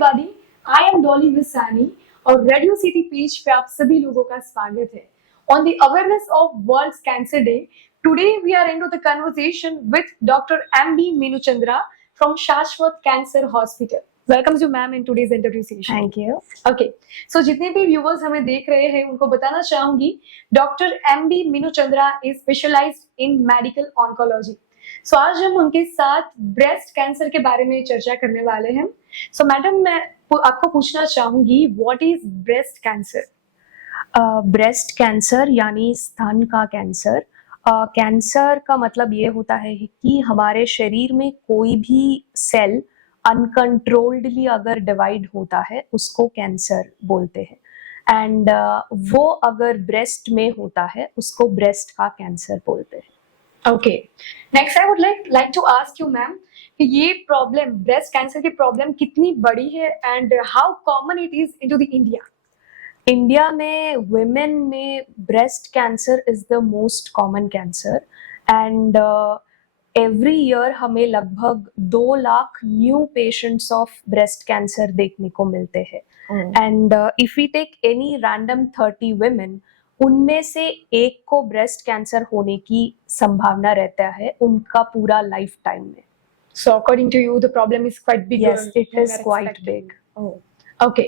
everybody, I am Dolly Visani और radio city page पे आप सभी लोगों का स्वागत है. On the awareness of World Cancer Day, today we are into the conversation with Dr. M.B. Minuchandra from Shashwat Cancer Hospital. Welcome you ma'am in today's interview session. Thank you. Okay, so जितने भी viewers हमें देख रहे हैं उनको बताना चाहूंगी doctor M.B. Minuchandra is specialized in medical oncology. सो आज हम उनके साथ ब्रेस्ट कैंसर के बारे में चर्चा करने वाले हैं. सो मैडम मैं आपको पूछना चाहूंगी what is breast cancer? Breast cancer यानी स्तन का कैंसर. कैंसर का मतलब ये होता है कि हमारे शरीर में कोई भी सेल अनकंट्रोल्डली अगर डिवाइड होता है उसको कैंसर बोलते हैं. एंड वो अगर ब्रेस्ट में होता है उसको ब्रेस्ट का कैंसर बोलते हैं. Okay, next I would like to ask you ma'am कि ये प्रॉब्लम ब्रेस्ट कैंसर की प्रॉब्लम कितनी बड़ी है and how common it is into the India? India में वुमेन में breast cancer is the most common cancer and every year हमें लगभग 2 lakh new patients of breast cancer देखने को मिलते हैं. And if we take any random 30 women, उनमें से एक को ब्रेस्ट कैंसर होने की संभावना रहता है उनका पूरा लाइफ टाइम में. So according to you, the problem is quite big. Yes, it is quite big. Oh, okay.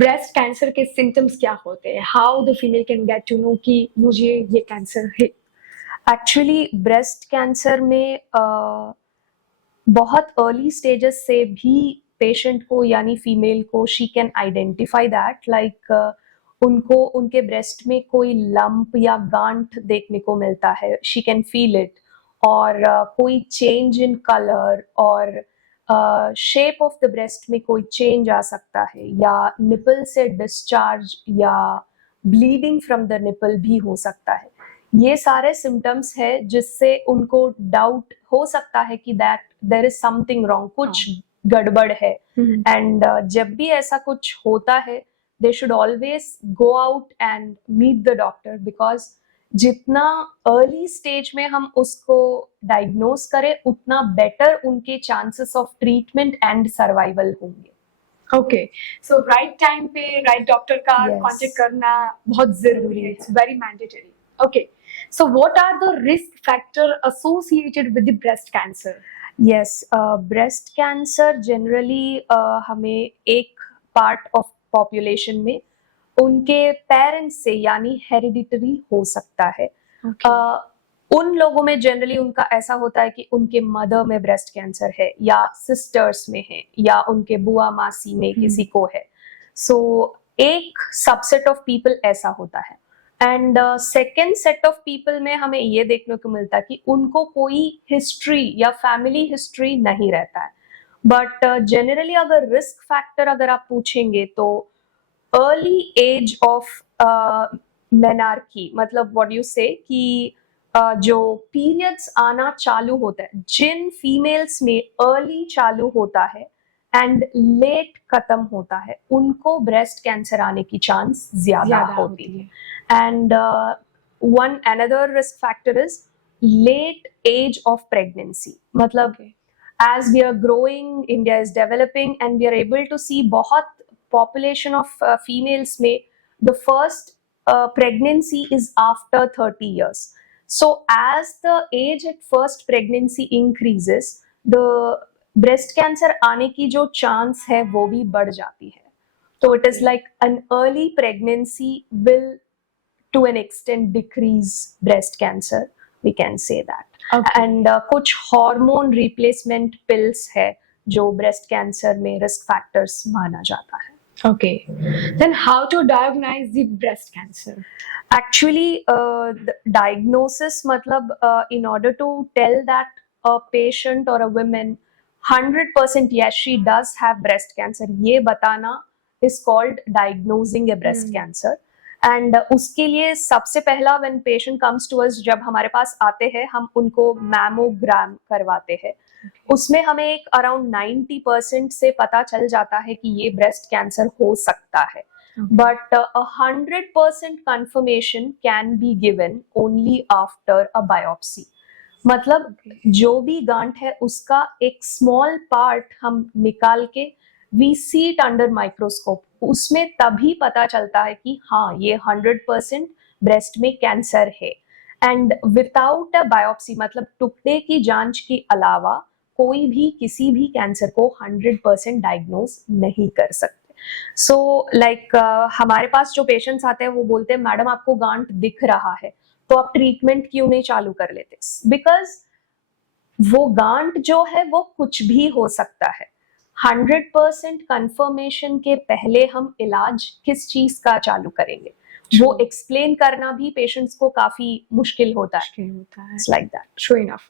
Breast cancer के symptoms क्या होते हैं? How the female can get to know कि मुझे ये कैंसर है? Actually, ब्रेस्ट कैंसर में बहुत अर्ली स्टेजेस से भी पेशेंट को यानी फीमेल को she can identify that like उनको उनके ब्रेस्ट में कोई लंप या गांठ देखने को मिलता है. She can feel it. और कोई चेंज इन कलर और शेप ऑफ द ब्रेस्ट में कोई चेंज आ सकता है या निपल से डिस्चार्ज या ब्लीडिंग फ्रॉम द निपल भी हो सकता है. ये सारे सिम्टम्स है जिससे उनको डाउट हो सकता है कि that there is something wrong, कुछ गड़बड़ है. एंड जब भी ऐसा कुछ होता है they should always go out and meet the doctor because जितना अर्ली स्टेज में हम उसको डायग्नोज करें उतना बेटर उनके chances of treatment and survival होंगे. ओके, सो राइट टाइम पे राइट डॉक्टर का कांटेक्ट करना बहुत जरूरी है. It's very mandatory. Okay, so what are the risk factor associated with the breast cancer? Yes, breast cancer generally हमें एक part of population में उनके पेरेंट्स से यानी हेरिडिटरी हो सकता है. उन लोगों में जनरली उनका ऐसा होता है कि उनके मदर में ब्रेस्ट कैंसर है या सिस्टर्स में है या उनके बुआ मासी में किसी को है. सो एक सबसेट ऑफ पीपल ऐसा होता है. And second set of people में हमें ये देखने को मिलता है कि उनको कोई हिस्ट्री या फैमिली हिस्ट्री नहीं रहता है. बट जनरली अगर रिस्क फैक्टर अगर आप पूछेंगे तो अर्ली एज ऑफ मेनार्की मतलब व्हाट यू से कि जो पीरियड्स आना चालू होता है जिन फीमेल्स में अर्ली चालू होता है एंड लेट खत्म होता है उनको ब्रेस्ट कैंसर आने की चांस ज्यादा होती है. And one another risk factor is late age of pregnancy. मतलब as we are growing, India is developing and we are able to see बहुत population of females में the first pregnancy is after 30 years. So as the age at first pregnancy increases, the breast cancer आने की जो chance है वो भी बढ़ जाती है. So it is like an early pregnancy will to an extent decrease breast cancer. We can say that. And कुछ हार्मोन रिप्लेसमेंट पिल्स है जो ब्रेस्ट कैंसर में रिस्क फैक्टर्स माना जाता है. Okay, then how to diagnose the breast cancer? Actually diagnosis मतलब in order to tell that a patient और a women 100% yes she does have breast cancer, ये बताना is called diagnosing a breast cancer. And उसके लिए सबसे पहला when patient comes to us, जब हमारे पास आते हैं हम उनको मैमोग्राम करवाते हैं. उसमें हमें एक अराउंड 90% से पता चल जाता है कि ये ब्रेस्ट कैंसर हो सकता है. But 100% confirmation can be given only after a biopsy. मतलब जो भी गांठ है उसका एक स्मॉल पार्ट हम निकाल के we see it under microscope, उसमें तभी पता चलता है कि हाँ ये 100% ब्रेस्ट में कैंसर है। एंड विदाउट अ बायोप्सी, मतलब टुकड़े की जांच के अलावा कोई भी किसी भी कैंसर को 100% डायग्नोज नहीं कर सकते। सो लाइक हमारे पास जो पेशेंट्स आते हैं वो बोलते हैं मैडम आपको गांठ दिख रहा है तो आप ट्रीटमेंट क्यों नहीं चालू कर लेते? बिकॉज वो गांठ जो है वो कुछ भी हो सकता है। 100% कंफर्मेशन के पहले हम इलाज किस चीज का चालू करेंगे वो एक्सप्लेन करना भी पेशेंट्स को काफी मुश्किल होता है। It's like that. True enough.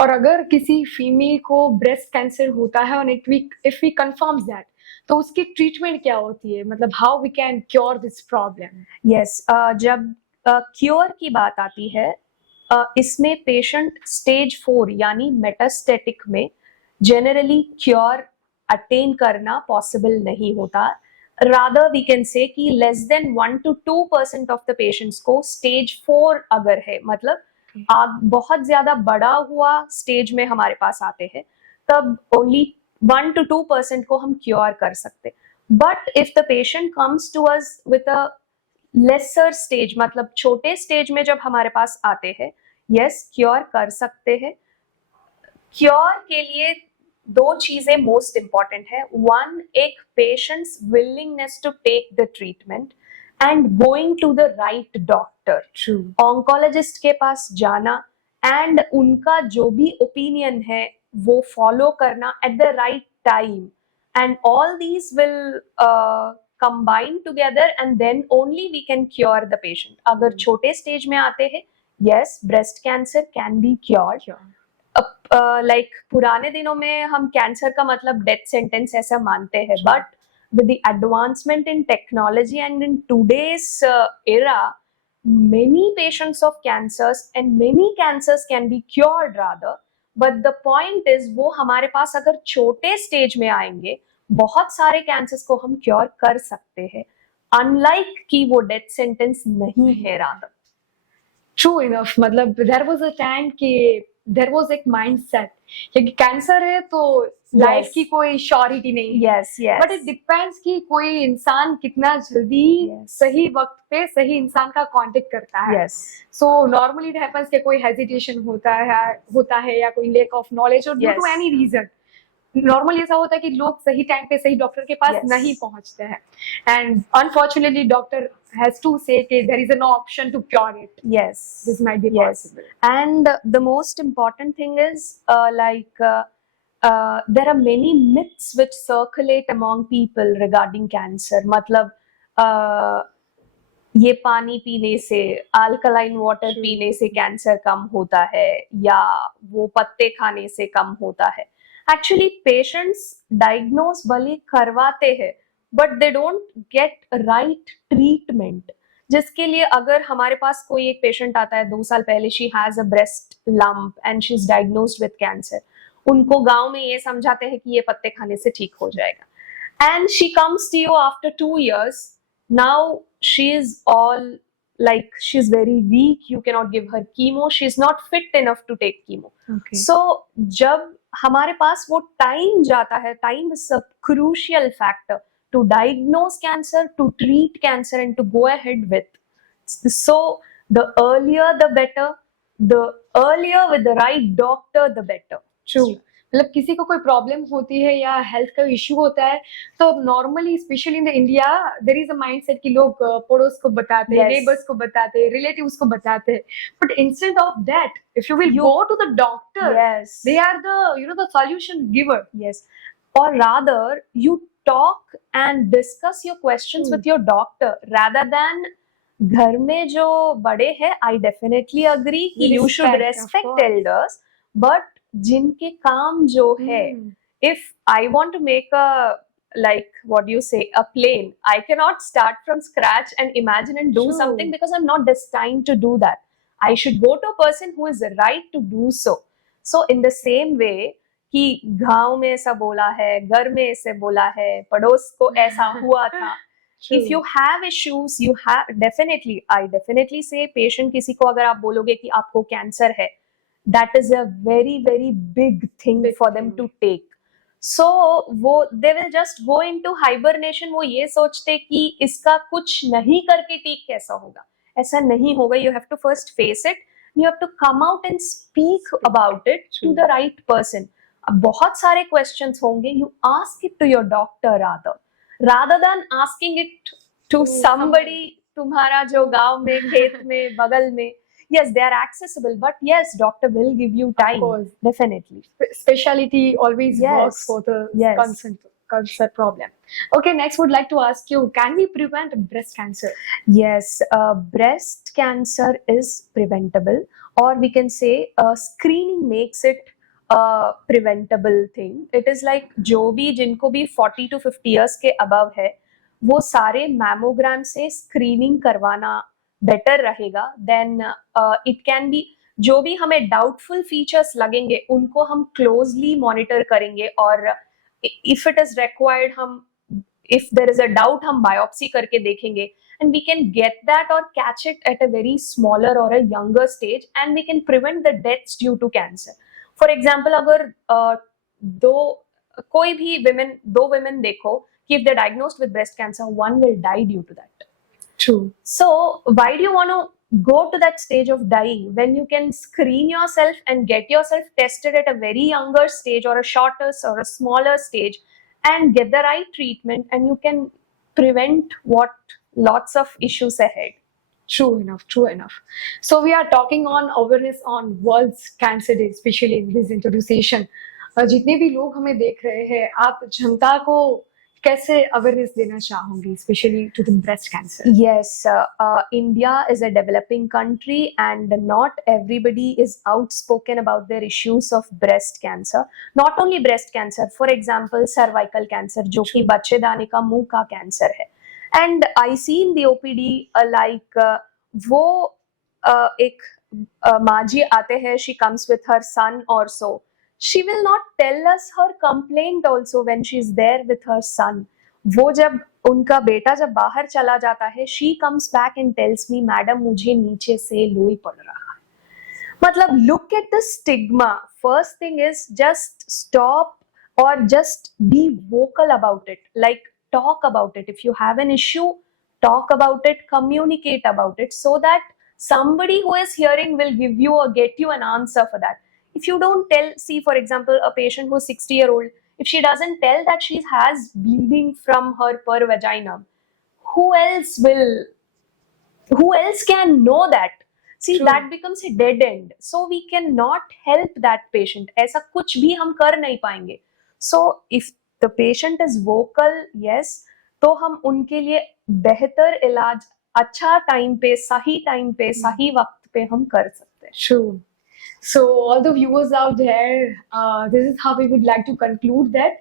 और अगर किसी फीमेल को ब्रेस्ट कैंसर होता है और इफ वी कंफर्म्स दैट, तो उसकी ट्रीटमेंट क्या होती है? मतलब how we can cure this problem? Yes, जब क्योर की बात आती है इसमें पेशेंट स्टेज 4 यानी मेटास्टेटिक में जनरली क्योर अटेन करना पॉसिबल नहीं होता। रादर वी कैन से कि less than 1 to 2% of the patients को स्टेज 4 अगर है, मतलब आप बहुत ज्यादा बड़ा हुआ स्टेज में हमारे पास आते हैं, तब ओनली 1 to 2% को हम क्योर कर सकते। But if the patient comes to us with a lesser stage, मतलब छोटे स्टेज में जब हमारे पास आते हैं, यस क्योर कर सकते हैं। क्योर के लिए दो चीजें मोस्ट इंपॉर्टेंट है। वन, एक patient's willingness to take the treatment and going to the right doctor, oncologist के पास जाना एंड उनका जो भी ओपिनियन है वो फॉलो करना at the right time, and all these will combine together and then only we can cure the patient. अगर छोटे स्टेज में आते हैं, yes, breast cancer can be cured. Like पुराने दिनों में हम कैंसर का मतलब डेथ सेंटेंस ऐसा मानते हैं, but with the advancement in technology and in today's era, many patients of cancers and many cancers can be cured rather. But the point is वो हमारे पास अगर छोटे स्टेज में आएंगे, बहुत सारे कैंसर्स को हम क्योर कर सकते हैं, अनलाइक कि वो डेथ सेंटेंस नहीं है रादर। True enough. मतलब देयर वाज अ टाइम कि देयर वाज एक माइंडसेट कि कैंसर है तो लाइफ की कोई श्योरिटी नहीं है। Yes yes, but it depends कि कोई इंसान कितना जल्दी सही वक्त पे सही इंसान का कांटेक्ट करता है। Yes, so normally it happens कि कोई हेजिटेशन होता है या कोई लैक ऑफ नॉलेज और due to any reason normally ऐसा होता है कि लोग सही टाइम पे सही डॉक्टर के पास नहीं पहुंचते हैं, and unfortunately doctor has to say that there is no option to cure it. Yes, this might be possible. And the most important thing is there are many myths which circulate among people regarding cancer. मतलब ये पानी पीने से, alkaline water पीने से cancer कम होता है या वो पत्ते खाने से कम होता है। एक्चुअली पेशेंट्स डायग्नोज भले करवाते हैं but they don't get right treatment, जिसके लिए अगर हमारे पास कोई एक पेशेंट आता है 2 साल पहले, she has a breast lump and she is diagnosed with cancer, उनको गांव में ये समझाते हैं कि ये पत्ते खाने से ठीक हो जाएगा, and she comes to you after 2 years, now she is all like she is very weak, you cannot give her chemo, she is not fit enough to take chemo. So जब हमारे पास वो टाइम जाता है, time is a crucial factor to diagnose cancer, to treat cancer and to go ahead with. So the earlier the better, the earlier with the right doctor the better. True. मतलब किसी को कोई problem होती है या health का issue होता है तो normally specially in India there is a mindset कि लोग पड़ोस को बताते हैं, नेबर्स को बताते हैं, रिलेटिव्स को बताते हैं, but instead of that if you will go to the doctor, they are the the solution giver. Yes, और rather you talk and discuss your questions with your doctor rather than घर में जो बड़े हैं, I definitely agree कि you should respect elders, but जिनके काम जो है, if I want to make a like what do you say a plane, I cannot start from scratch and imagine and do something because I'm not destined to do that. I should go to a person who is right to do so. So in the same way कि गांव में ऐसा बोला है, घर में ऐसे बोला है, पड़ोस को ऐसा हुआ था। If you have issues, you have definitely, I definitely say patient किसी को अगर आप बोलोगे कि आपको कैंसर है, that is a very very big thing for them to take. सो वो they will just go into hibernation. वो ये सोचते कि इसका कुछ नहीं करके ठीक कैसा होगा. ऐसा नहीं होगा. You have to first face it. You have to come out and speak about it to the right person. अब बहुत सारे क्वेश्चंस होंगे. You ask it to your doctor rather than asking it to somebody तुम्हारा जो गांव में खेत में बगल में. Yes, they are accessible, but yes, doctor will give you time. course. Definitely. Speciality always Yes. works for the Yes. cancer problem. Okay, next would like to ask you, can we prevent breast cancer? Yes, breast cancer is preventable, or we can say screening makes it a preventable thing. It is like जो भी जिनको भी 40 to 50 years के above है, वो सारे mammogram से screening करवाना बेटर रहेगा. देन इट कैन बी जो भी हमें डाउटफुल फीचर्स लगेंगे उनको हम क्लोजली मॉनिटर करेंगे, और इफ इट इज रिक्वायर्ड हम if there is a doubt हम बायोप्सी करके देखेंगे, and we can get that और catch it at a very smaller और a younger stage, and we can prevent the deaths due to cancer. For example, अगर कोई भी दो women देखो कि if they're diagnosed with breast cancer, one will die due to that. True. So why do you want to go to that stage of dying when you can screen yourself and get yourself tested at a very younger stage, or a shorter or a smaller stage, and get the right treatment, and you can prevent lots of issues ahead. True enough, true enough. So we are talking on awareness on World's Cancer Day, especially in this introduction. जितने भी लोग हमें देख रहे हैं, आप जनता को कैसे अवेयरनेस देना चाहोगी, specially to the breast cancer? Yes, India is a developing country, and not everybody is outspoken about their issues of breast cancer. Not only breast cancer, for example, cervical cancer, जो कि बच्चेदानी का मुंह का cancer है. And I see in the OPD वो एक माँ जी आते हैं, she comes with her son or so. She will not tell us her complaint also when she is there with her son. वो जब उनका बेटा जब बाहर चला जाता है, she comes back and tells me, madam मुझे नीचे से लोई पड़ रहा है. मतलब look at the stigma. First thing is just stop or just be vocal about it. Like talk about it. If you have an issue, talk about it, communicate about it, so that somebody who is hearing will give you or get you an answer for that. If you don't tell, see for example a patient who's 60-year-old, if she doesn't tell that she has bleeding from her per vagina, who else can know that? See, True. that becomes a dead end. So we cannot help that patient. ऐसा कुछ भी हम कर नहीं पाएंगे. So if the patient is vocal, yes, तो हम उनके लिए बेहतर इलाज अच्छा टाइम पे, सही टाइम पे, सही वक्त पे हम कर सकते हैं. True. So all the viewers out there, this is how we would like to conclude that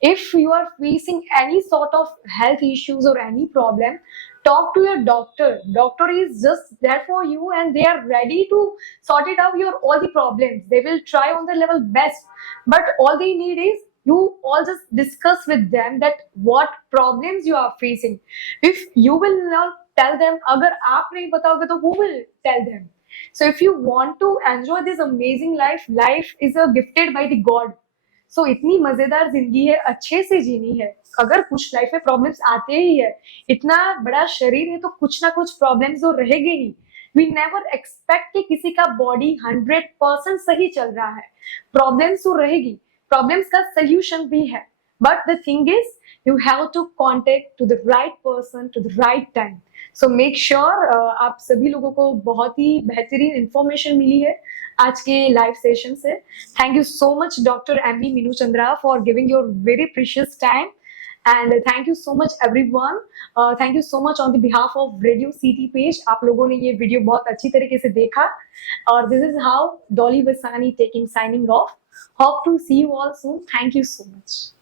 if you are facing any sort of health issues or any problem, talk to your doctor. Doctor is just there for you, and they are ready to sort it out your all the problems. They will try on their level best, but all they need is you all just discuss with them that what problems you are facing. If you will not tell them, अगर आप नहीं बताओगे तो who will tell them? So if you want to enjoy this amazing life, life is a gifted by the God. So इतनी मजेदार जिंदगी है, अच्छे से जीनी है. अगर कुछ लाइफ में प्रॉब्लम्स आते ही है, इतना बड़ा शरीर है, तो कुछ ना कुछ प्रॉब्लम्स तो रहेंगे ही. We never expect कि किसी का बॉडी 100% सही चल रहा है. प्रॉब्लम्स तो रहेगी, प्रॉब्लम्स का सोल्यूशन भी है. But the thing is, you have to contact to the right person to the right time. So make sure आप सभी लोगों को बहुत ही बेहतरीन इंफॉर्मेशन मिली है आज के लाइव सेशन से. Thank you so much doctor MB Meenu Chandra for giving your very precious time, and thank you so much everyone. Thank you so much on the behalf of radio city page. आप लोगों ने ये video बहुत अच्छी तरीके से देखा, और this is how Dolly Vasani taking signing off. Hope to see you all soon. Thank you so much.